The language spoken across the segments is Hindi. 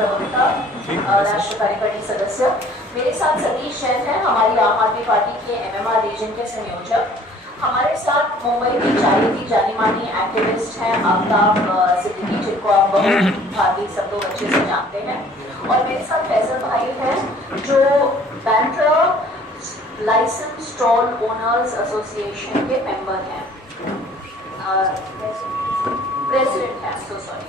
प्रवक्ता, राष्ट्रीय कार्यकारिणी सदस्य। मेरे साथ सतीश जैन है, हमारी आम आदमी पार्टी के MMR रीजन के संयोजक। हमारे साथ मुंबई की जानी जानी मानी एक्टिविस्ट हैं आफ्ताब सिद्दीकी, जिनको आप भाभी सब लोग अच्छे से जानते हैं। और मेरे साथ फैसल भाई हैं, जो Bandra licence stall owners association के मेंबर हैं, प्रेसिडेंट हैं, सो सॉरी।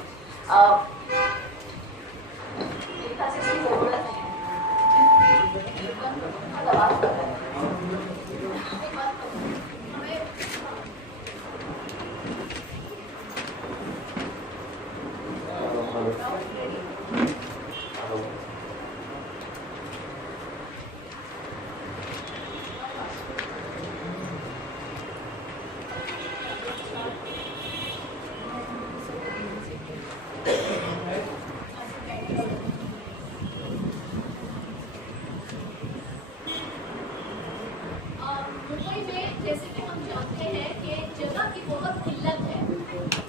जैसे कि हम जानते हैं कि जगह की बहुत किल्लत है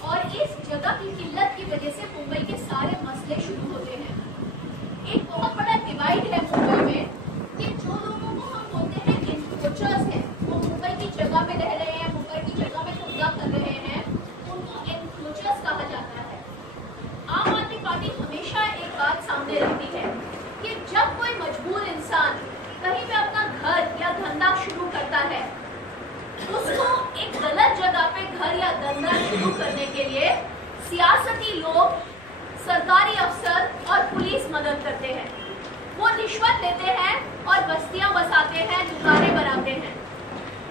और इस जगह की किल्लत की वजह से मुंबई के सारे मसले शुरू होते हैं। एक बहुत बड़ा डिवाइड है मुंबई में कि जो लोगों को हम बोलते हैं एनक्रोचर्स हैं, वो मुंबई की जगह में रह रहे हैं, मुंबई की जगह में कब्जा कर रहे हैं, उनको एनक्रोचर्स कहा जाता है। आम आदमी पार्टी हमेशा एक बात सामने रखती है कि जब कोई मजबूर इंसान कहीं पे अपना घर या धंधा शुरू करता है, उसको एक गलत जगह पे घर या धंधा शुरू करने के लिए सियासती लोग, सरकारी अफसर और पुलिस मदद करते हैं। वो रिश्वत लेते हैं और बस्तियां बसाते हैं, दुकानें बनाते हैं।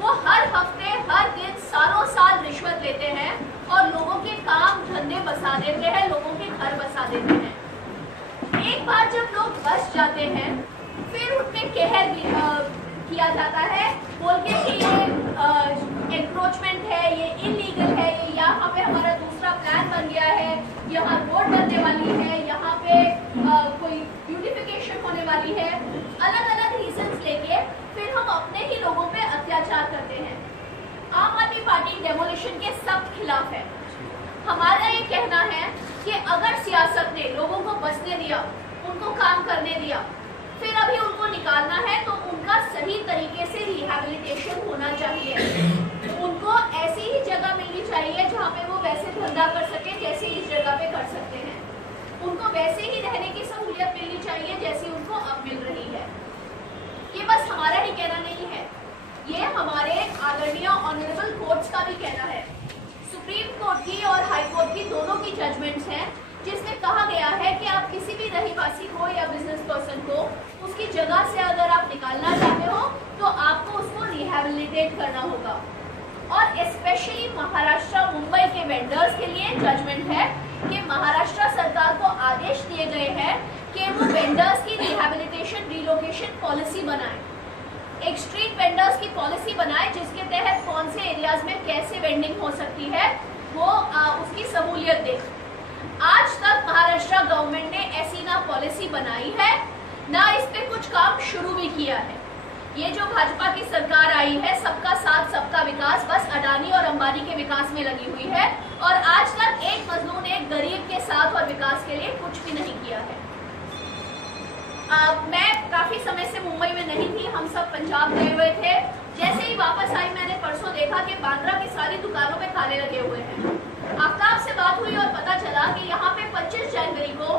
वो हर हफ्ते, हर दिन, सालों साल रिश्वत लेते हैं और लोगों के काम धंधे बसा देते हैं, लोगों के घर बसा देते हैं। एक बार जब लोग बस जाते हैं, फिर उनमें कहर किया जाता है, बोल के कि ये एनक्रोचमेंट है, ये इलीगल है, ये यहाँ पे हमारा दूसरा प्लान बन गया है, यहाँ रोड बनने वाली है, यहाँ पे कोई ब्यूटिफिकेशन होने वाली है। अलग अलग रीजंस लेके फिर हम अपने ही लोगों पे अत्याचार करते हैं। आम आदमी पार्टी डेमोलिशन के सख्त खिलाफ है। हमारा ये कहना है कि अगर सियासत ने लोगों को बसने दिया, उनको काम करने दिया, फिर अभी उनको निकालना है तो उनका सही तरीके से रिहैबिलिटेशन होना चाहिए। उनको ऐसी ही जगह मिलनी चाहिए जहाँ पे वो वैसे धंधा कर सके जैसे इस जगह पे कर सकते हैं। उनको वैसे ही रहने की सहूलियत मिलनी चाहिए जैसी उनको अब मिल रही है। ये बस हमारा ही कहना नहीं है, ये हमारे आदरणीय ऑनरेबल कोर्ट्स का भी कहना है। सुप्रीम कोर्ट की और हाई कोर्ट की दोनों की जजमेंट्स हैं, जिसमें कहा गया है कि आप किसी भी रहीवासी को या बिजनेस पर्सन को उसकी जगह से अगर आप निकालना चाहते हो तो आपको उसको रिहैबिलिटेट करना होगा। और स्पेशली महाराष्ट्र, मुंबई के वेंडर्स के लिए जजमेंट है कि महाराष्ट्र सरकार को आदेश दिए गए हैं कि वो वेंडर्स की रिहैबिलिटेशन रिलोकेशन पॉलिसी बनाए, एक स्ट्रीट वेंडर्स की पॉलिसी बनाए, जिसके तहत कौन से एरियाज में कैसे वेंडिंग हो सकती है वो उसकी सहूलियत दे। आज तक महाराष्ट्र गवर्नमेंट ने ऐसी ना पॉलिसी बनाई है, ना इस पे कुछ काम शुरू भी किया है। ये जो भाजपा की सरकार आई है, सबका साथ सबका विकास, बस अडानी और अंबानी के विकास में लगी हुई है और आज तक एक मजलूम, एक गरीब के साथ और विकास के लिए कुछ भी नहीं किया है। मैं काफी समय से मुंबई में नहीं थी, हम सब पंजाब गए हुए थे। जैसे ही वापस आई, मैंने परसों देखा कि बांद्रा की सारी दुकानों में ताले लगे हुए हैं। आफ्ताब से बात हुई और पता चला कि यहाँ पे 25 जनवरी को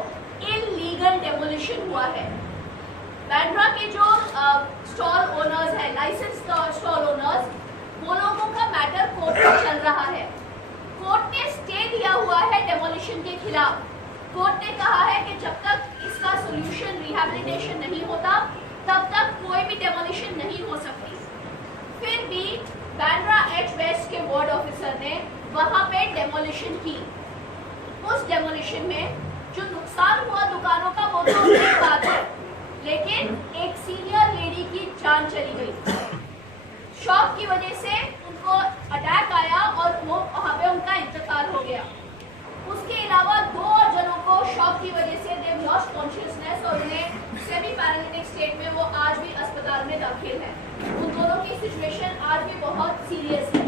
इलीगल डेमोलिशन हुआ है। बैंड्रा के जो स्टॉल ओनर्स हैं, लाइसेंस स्टॉल ओनर्स, वो लोगों का मैटर कोर्ट में चल रहा है। कोर्ट ने स्टे दिया हुआ है डेमोलिशन के खिलाफ। कोर्ट ने कहा है कि जब तक इसका सोल्यूशन रिहैबिलिटेशन नहीं होता, तब तक कोई भी डेमोलिशन नहीं हो सकती। फिर भी बैंड्रा एच वेस्ट के वार्ड ऑफिसर ने वहां पे डेमोलिशन की। उस डेमोलिशन में जो नुकसान हुआ दुकानों का वो तो एक बात है, लेकिन एक सीनियर लेडी की जान चली गई। शॉक की वजह से उनको अटैक आया और वो वहां पे उनका इंतकाल हो गया। उसके अलावा 2 और जनों को शॉक की वजह से दे लॉस्ट कॉन्शियसनेस और उन्हें सेमी पैरालिटिक स्टेट में वो आज भी अस्पताल में दाखिल है। उन दोनों की सिचुएशन आज भी बहुत सीरियस है।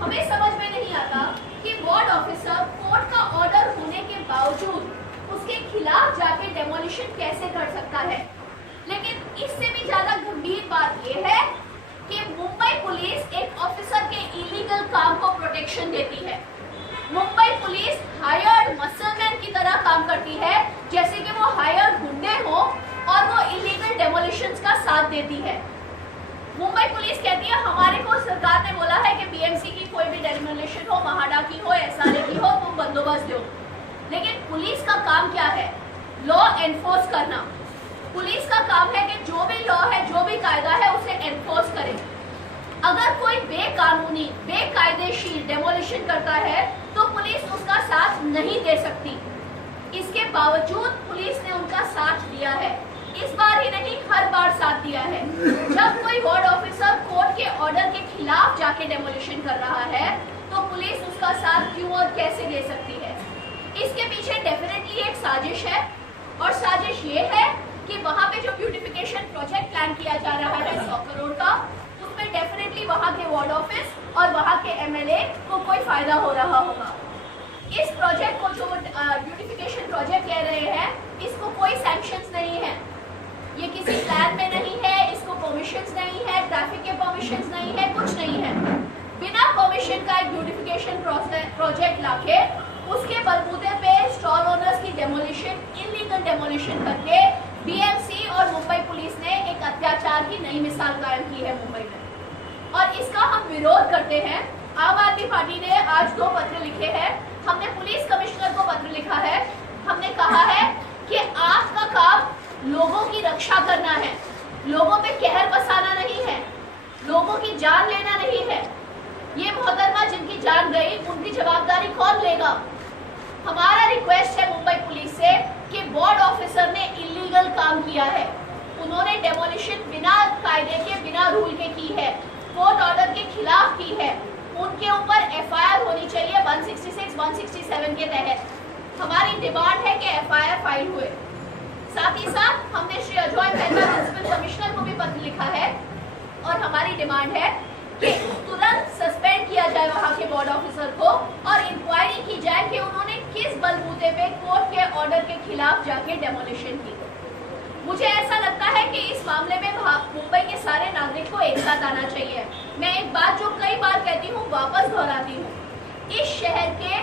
हमें समझ में नहीं आता कि वार्ड ऑफिसर कोर्ट का ऑर्डर होने के बावजूद उसके खिलाफ जाके डेमोलिशन कैसे कर सकता है। लेकिन इससे भी ज्यादा गंभीर बात यह है कि मुंबई पुलिस एक ऑफिसर के इलीगल काम को प्रोटेक्शन देती है। मुंबई पुलिस हायर्ड मसलमैन की तरह काम करती है, जैसे कि वो हायर्ड गुंडे हो और वो इलीगल डेमोलिशंस का साथ देती है। मुंबई पुलिस कहती है हमारे को सरकार ने बोला है कि बीएमसी की कोई भी डेमोलिशन हो, महाडा की हो, एसआरए की हो, तुम बंदोबस्त दो। लेकिन पुलिस का काम क्या है? लॉ एनफोर्स करना। पुलिस का काम है कि जो भी लॉ है, जो भी कायदा है, उसे एनफोर्स करे। अगर कोई बेकानूनी, बेकायदेशीर डेमोलिशन करता है तो पुलिस उसका साथ नहीं दे सकती। इसके बावजूद पुलिस ने उनका साथ दिया है। इस बार ही नहीं, हर बार साथ दिया है। जब कोई वार्ड ऑफिसर कोर्ट के ऑर्डर के खिलाफ जाके डेमोलिशन कर रहा है तो पुलिस उसका साथ क्यों और कैसे दे सकती है? इसके पीछे डेफिनेटली एक साजिश है, और साजिश ये है कि वहां पे जो ब्यूटिफिकेशन प्रोजेक्ट प्लान किया जा रहा है 100 करोड़ का, उसमें डेफिनेटली वहां के वार्ड ऑफिस और वहां के एमएलए को कोई फायदा हो रहा होगा। इस प्रोजेक्ट को जो ब्यूटिफिकेशन प्रोजेक्ट कह रहे हैं, इसको कोई सैंक्शंस नहीं है, ये किसी प्लान में नहीं है, इसको परमिशंस नहीं है, ट्रैफिक के परमिशंस नहीं है, कुछ नहीं है। बिना परमिशन का एक ब्यूटिफिकेशन प्रोजेक्ट लाके उसके बलबूते पे स्टॉल ओनर्स की डेमोलिशन, इलीगल डेमोलिशन करके बीएमसी और मुंबई पुलिस ने एक अत्याचार की नई मिसाल कायम की है मुंबई में, और इसका हम विरोध करते हैं। आम आदमी पार्टी ने आज 2 पत्र लिखे हैं। हमने पुलिस कमिश्नर को पत्र लिखा है। हमने कहा है कि आपका काम लोगों की रक्षा करना है, लोगों पे कहर बसाना नहीं है, लोगों की जान लेना नहीं है। ये मोहतरमा जिनकी जान गई, उनकी जवाबदारी कौन लेगा? हमारा रिक्वेस्ट है मुंबई पुलिस से कि वार्ड ऑफिसर ने इलीगल काम किया है, उन्होंने डेमोलिशन बिना कायदे के, बिना रूल के की है, कोर्ट ऑर्डर के खिलाफ की है, उनके ऊपर एफआईआर होनी चाहिए 166, 167 के तहत। हमारी डिमांड है कि एफआईआर फाइल हुए। साथ ही साथ हमने श्री अजॉय मेहता म्युनिसिपल कमिश्नर को भी पत्र लिखा है, और हमारी डिमांड है कि तुरंत सस्पेंड किया जाए वहां के वार्ड ऑफिसर को, और इंक्वायरी की जाए कि उन्होंने किस बलबूते पे कोर्ट के ऑर्डर के खिलाफ जाके डेमोलिशन की। मुझे ऐसा लगता है कि इस मामले में मुंबई के सारे नागरिक को एक साथ आना चाहिए। मैं एक बात जो कई बार कहती हूँ, वापस दोहराती हूँ, इस शहर के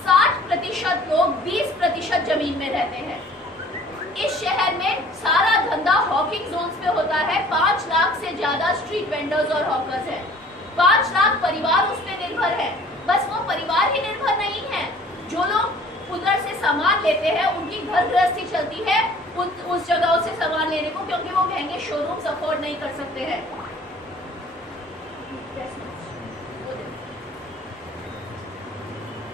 60% लोग 20% जमीन में रहते हैं। इस शहर में सारा धंधा हॉकिंग जोन्स पे होता है। 5 लाख से ज्यादा स्ट्रीट वेंडर्स और हॉकर्स हैं। 5 लाख परिवार उस पे निर्भर है। बस वो परिवार ही निर्भर नहीं है, जो लोग उधर से सामान लेते हैं उनकी घर गृहस्थी चलती है उस जगहों से सामान लेने को, क्योंकि वो महंगे शोरूम्स अफोर्ड नहीं कर सकते हैं।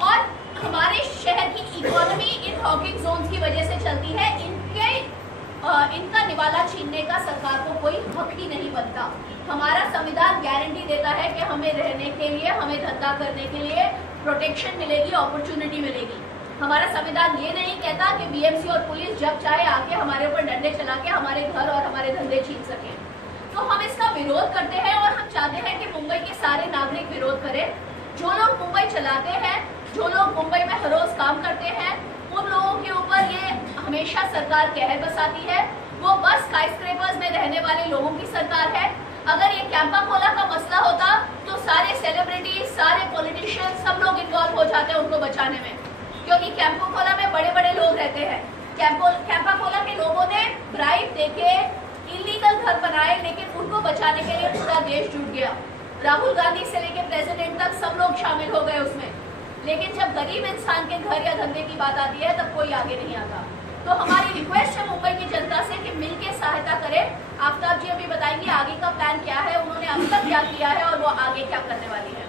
और हमारे शहर की इकोनॉमी इन हॉकिंग जोन्स की वजह से चलती है। इनका निवाला छीनने का सरकार को कोई हक ही नहीं बनता। हमारा संविधान गारंटी देता है कि हमें रहने के लिए, हमें धंधा करने के लिए प्रोटेक्शन मिलेगी, अपॉर्चुनिटी मिलेगी। हमारा संविधान ये नहीं कहता कि बीएमसी और पुलिस जब चाहे आके हमारे ऊपर डंडे चला के हमारे घर और हमारे धंधे छीन सके। तो हम इसका विरोध करते हैं, और हम चाहते हैं कि मुंबई के सारे नागरिक विरोध करें। जो लोग मुंबई चलाते हैं, जो लोग मुंबई में हर रोज काम करते हैं, उन लोगों के ऊपर ये हमेशा सरकार कहर बसाती है। वो बस स्काईस्क्रेपर्स में रहने वाले लोगों की सरकार है। अगर ये कैंपा कोला का मसला होता तो सारे सेलिब्रिटीज, सारे पॉलिटिशियन, सब लोग इन्वॉल्व हो जाते हैं उनको बचाने में, क्योंकि कैंपा कोला में बड़े बड़े लोग रहते हैं। कैंपा कोला के लोगों ने ब्राइब देके इलीगल घर बनाए, लेकिन उनको बचाने के लिए पूरा देश जुट गया। राहुल गांधी से लेकर प्रेसिडेंट तक सब लोग शामिल हो गए उसमें। लेकिन जब गरीब इंसान के घर या धंधे की बात आती है तब कोई आगे नहीं आता। तो हमारी रिक्वेस्ट है मुंबई की जनता से कि मिलके सहायता करें। आफ्ताब जी अभी बताएंगे आगे का प्लान क्या है, उन्होंने अब तक क्या किया है और वो आगे क्या करने वाली है।